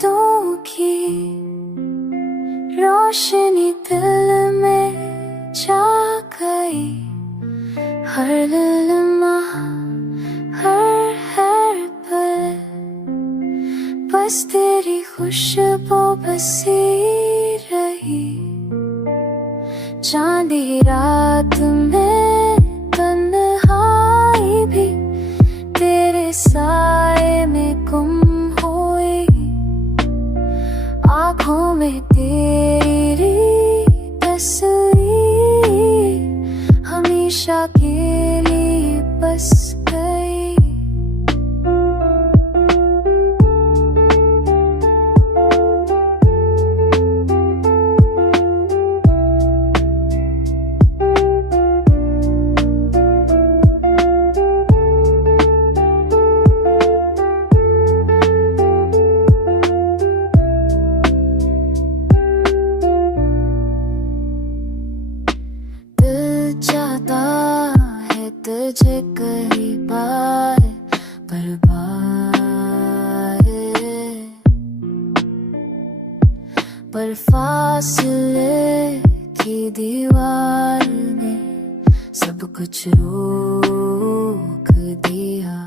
यादों की रोशनी दिल में छा गई। हर लम्हा हर पल बस तेरी खुशबू बसी रही। चांदी रात में तन्हाई भी तेरे साए में गुम हुई। आँखों में तेरी तस्वीर हमेशा के लिए बस गई। चाहता है तुझे कई बार पर फासले की दीवार ने सब कुछ रोक दिया।